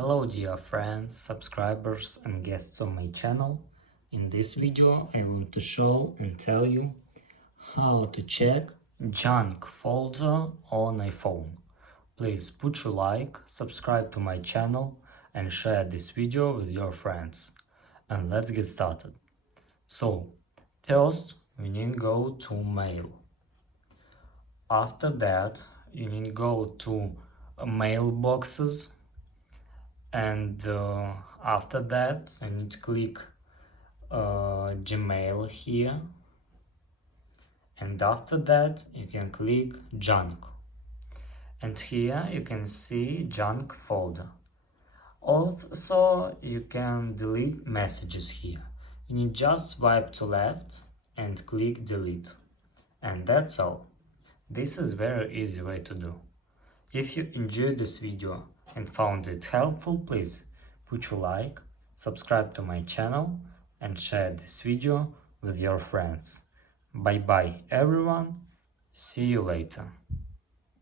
Hello dear friends, subscribers and guests on my channel. In this video I want to show and tell you how to check junk folder on iPhone. Please put your like, subscribe to my channel and share this video with your friends. And let's get started. So, first we need to go to mail. After that you need to go to mailboxes. And after that I need to click Gmail here, and after that you can click junk, and here you can see junk folder. Also you can delete messages here. You need just swipe to left and click delete, and that's all. This is very easy way to do. If you enjoyed this video and found it helpful, please put your like, subscribe to my channel and share this video with your friends. Bye bye everyone, see you later.